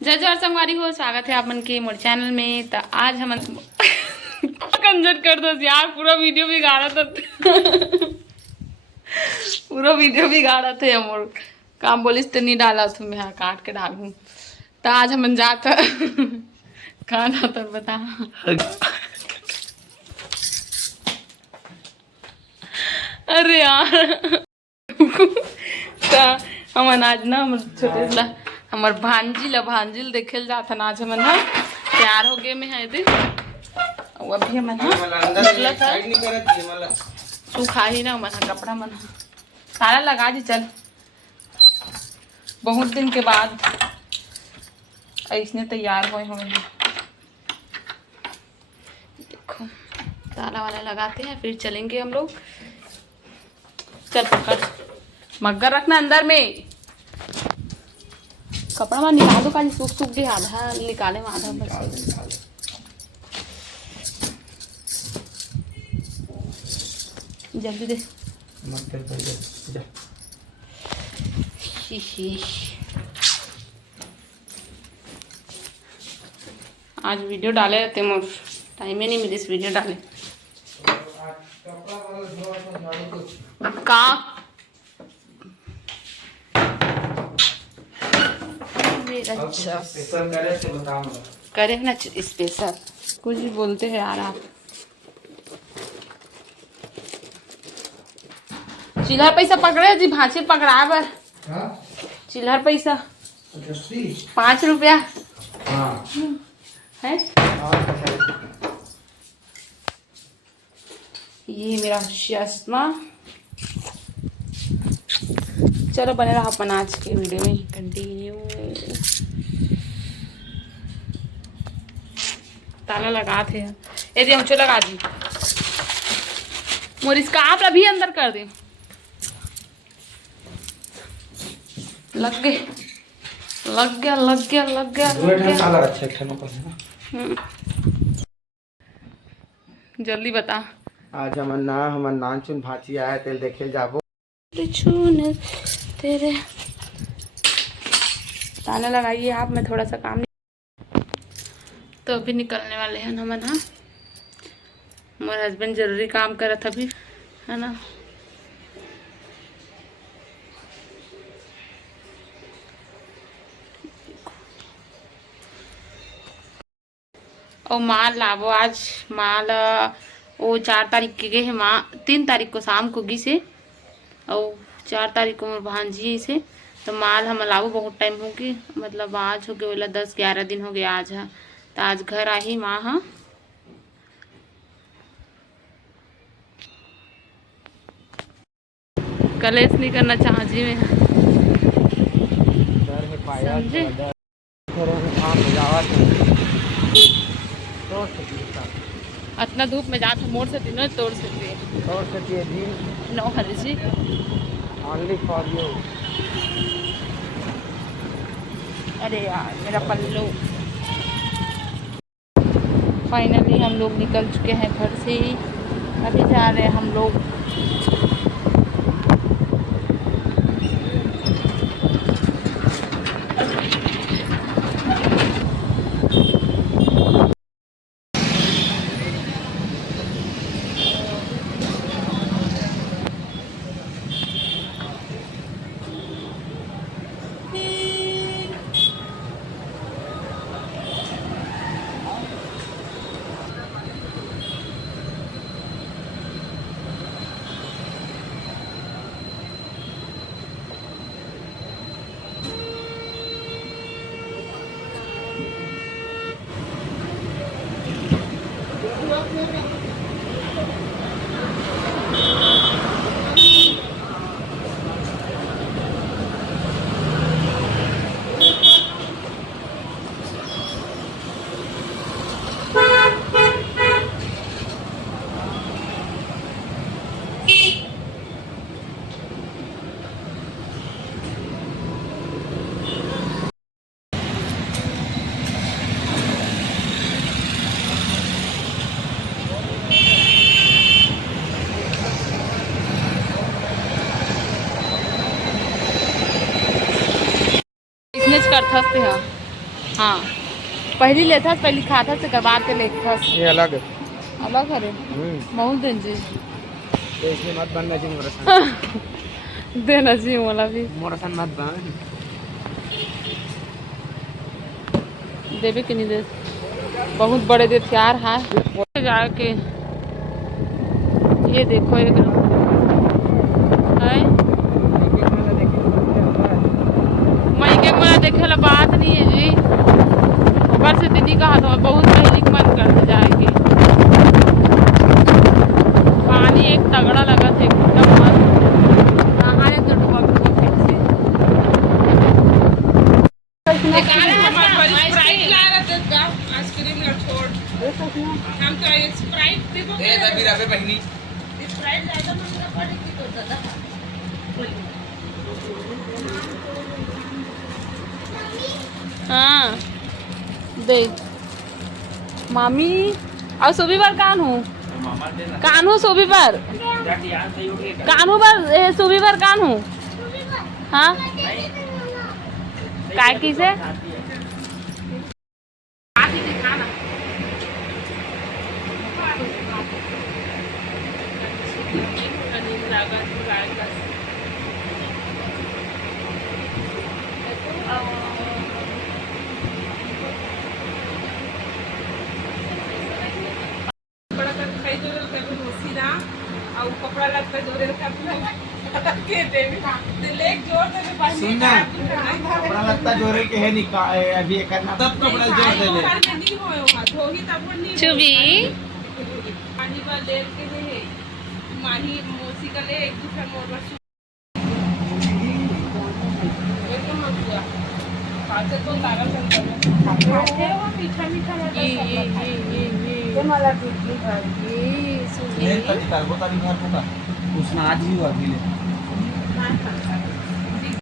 जय जय संगवारी हो, स्वागत है आप मन के मोर चैनल में। तो आज हम कंजट कर दो यार, पूरा वीडियो बिगाड़ा था पूरा वीडियो बिगाड़ा थे हम। काम बोलिस तो नहीं डाला था, मैं काट के डालूं। तो आज हम जाता कहाँ जाता बता। अरे यार तो हम आज ना छोटे सा हमार भांजिल देखे जाता ना। आज हम तैयार हो गए में है दे अभी हम सूखा ही ना मन कपड़ा मन सारा लगा दी। चल बहुत दिन के बाद ऐसने तैयार हुए हमें। देखो ताला वाला लगाते हैं फिर चलेंगे हम लोग। चल पकड़ मग्गर रखना अंदर में। कपड़ा में निकाल दो, काजी सूख गए आधा निकाले में आधा बस। जल्दी दे आज वीडियो डाले रहते मोर टाइम ही नहीं मिली इस वीडियो डाले का। अच्छा करे ना स्पेशल कुछ भी बोलते हैं यार आप। चिल्हर पैसा पकड़े जी, भांसी पकड़ा बर चिल्हर पैसा 5 रुपया है। ये मेरा चश्मा। चलो बने रहा अपन आज के वीडियो में कंटिन्यू। ताला लगा थे यदि हम लगा दी मोर इसका आप अभी अंदर कर दे। लग गया जल्दी बता। आज हमर नान चुन भाची आया तेल देखे जाबो तेरे ताला लगाइए आप। मैं थोड़ा सा काम तो अभी निकलने वाले हैं हम ना। हमारे हस्बैंड जरूरी काम कर रहा था अभी है ना। और माल लावो आज माल वो 4 तारीख के गए है माँ। 3 तारीख को शाम को गी से और 4 तारीख को मोर भांजी से। तो माल हम लावो बहुत टाइम हो गई, मतलब आज हो गए बोला 10-11 दिन हो गए आज है। तो आज घर आई माँ। हाँ कलेश नहीं करना चाहिए में समझे। इतना धूप में जाते मोड़ से दिन तोड़ सकते नो हरी जी ओनली फॉर यू। अरे यार मेरा पल्लू। फाइनली हम लोग निकल चुके हैं घर से। अभी जा रहे हैं हम लोग बिजनेस करते हैं। हाँ पहली लेथस पहली खाथस के बाद के लेथस ये अलग है। अलग हरे बहुत दिन जी तो इसमें मत बनना जी मोरा सन। देना जी वाला भी मोरा सन मत बन। देवे कि नहीं दे बहुत बड़े दे तैयार है जाके ये देखो एक है मई मेला देखे ला बात नहीं है जी ऊपर से दीदी का हाथ में बहुत पहले मन करते जाएगी पानी एक तगड़ा लगा था एकदम मस्त नहाने तो डूबा भी फिर से हम तो स्प्राइट देखो ए तभी रबे बहनी स्प्राइट ज्यादा महंगा पड़ेगी तो दादा हाँ देख मामी और सुबी बार कान्हू सुबी बार कान्हू बार सुबी बार कान्हू हाँ काय की से कपड़ा लगता जोरे कपड़ा लगता जोरे के है निकाल अभी करना तब कपड़ा जोर दे ले चुबी पानी वाले ले के है माही मोसी का ले एक दूसरा मोर खाते तो तारा खाते वो मीठा मीठा ये मला दूसरी भाई ये तभी तारबो तारी घर को का उसना आज ही हुआ दिले